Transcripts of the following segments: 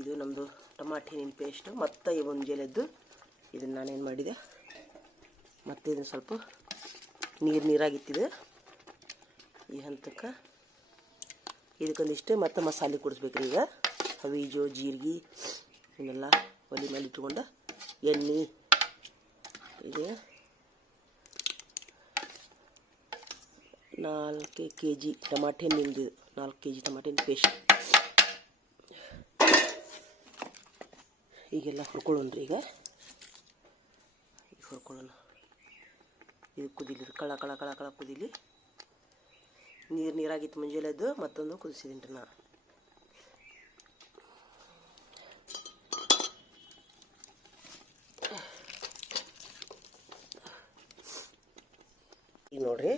ಇದು ನಮ್ಮದು ಟಮಾಟಿ ಹಣ್ಣಿನ ಪೇಸ್ಟ್ ಮತ್ತು ಈ ಮುಂಜಾನೆದ್ದು ಇದನ್ನು ನಾನೇನು ಮಾಡಿದೆ, ಮತ್ತು ಇದನ್ನು ಸ್ವಲ್ಪ ನೀರು ನೀರಾಗಿತ್ತಿದೆ ಈ ಹಂತಕ್ಕೆ ಇದಕ್ಕೊಂದಿಷ್ಟು ಮತ್ತು ಮಸಾಲೆ ಕುಡಿಸ್ಬೇಕ್ರಿ ಈಗ. ಹವೀಜು, ಜೀರಿಗೆ ಇವನ್ನೆಲ್ಲ ಒಲೆ ಮೇಲೆ ಇಟ್ಕೊಂಡು ಎಣ್ಣೆ ಇದೆ. ನಾಲ್ಕು ಕೆ ಜಿ ಟಮಾಟೆ ಹಣ್ಣಿಂದು ನಾಲ್ಕು ಕೆ ಜಿ ಟಮಾಟೆ ಪೇಸ್ಟ್ ಈಗೆಲ್ಲ ಹುರ್ಕೊಳ್ಳೋಣ್ರಿ ಈಗ. ಈಗ ಹುರ್ಕೊಳ್ಳೋಣ. ಇದು ಕುದಿಲಿ ಕಳ ಕಳ ಕಳ ಕಳ ಕುದಿಲಿ. ನೀರು, ನೀರಾಗಿತ್ತು ಮುಂಜಾನೆದ್ದು ಮತ್ತೊಂದು ಕುದಿಸಿದ್ದೀನಿ ರೀ ನಾ. ಈಗ ನೋಡ್ರಿ,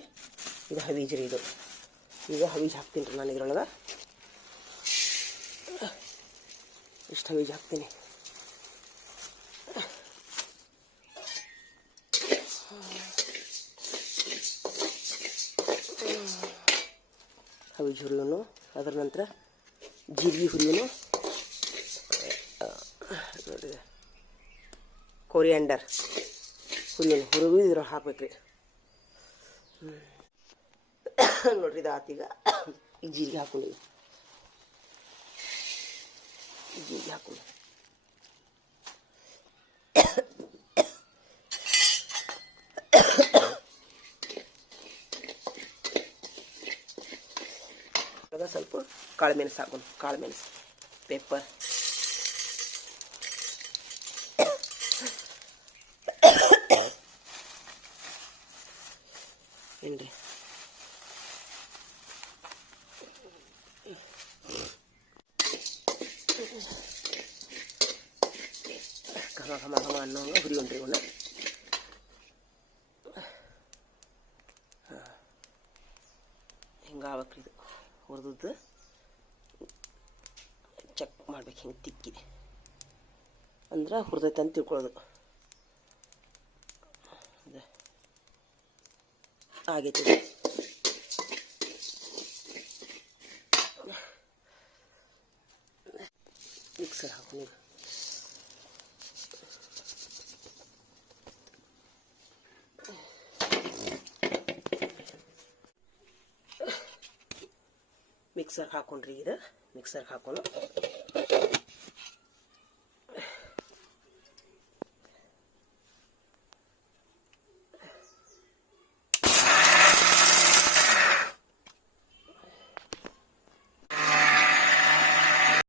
ಇದು ಹವೀಜ್ ರೀ ಇದು. ಈಗ ಹವೀಜ್ ಹಾಕ್ತೀನಿ ರೀ ನಾನು ಇದ್ರೊಳಗೆ. ಇಷ್ಟು ಹವೀಜ್ ಹಾಕ್ತೀನಿ. ಹವೀಜ್ ಹುರಿಯೋನು ಅದರ ನಂತರ ಜೀರಿಗೆ ಹುರಿಯೋನು. ನೋಡಿ. ಕೊರಿಯಾಂಡರ್ ಹುರಿಯೋನು. ಹುರಿದು ಇದ್ರ ಹಾಕ್ಬೇಕ್ರಿ. ನೋಡ್ರಿ ಇದು ಆತೀಗ ಈಗ. ಜೀರಿಗೆ ಹಾಕೊಂಡು ಜೀರಿಗೆ ಹಾಕೊಂಡು ಅದ ಸ್ವಲ್ಪ ಕಾಳು ಮೆಣಸು ಹಾಕೊಂಡು ಕಾಳು ಮೆಣಸು ಪೇಪರ್ ಏನ್ರಿ ಘಮ ಘಮ ಘಮ ಅನ್ನೋಂಗ ಹುರಿಯೋಣ್ರಿ ಇವನ್ನ ಹಿಂಗೆ ಆಗ್ಬೇಕ್ರಿ ಇದು ಹುರಿದದ್ದು. ಚೆಕ್ ಮಾಡ್ಬೇಕು ಹಿಂಗೆ ತಿಕ್ಕಿ ಅಂದ್ರೆ ಹುರಿದೈತೆ ಅಂತ ತಿಳ್ಕೊಳ್ಳೋದು. ಆಗೈತಿ. ಮಿಕ್ಸರ್ ಹಾಕೊಂಡು ಮಿಕ್ಸರ್ ಹಾಕೊಂಡ್ರಿ ಇದು. ಮಿಕ್ಸರ್ಗೆ ಹಾಕೊಂಡು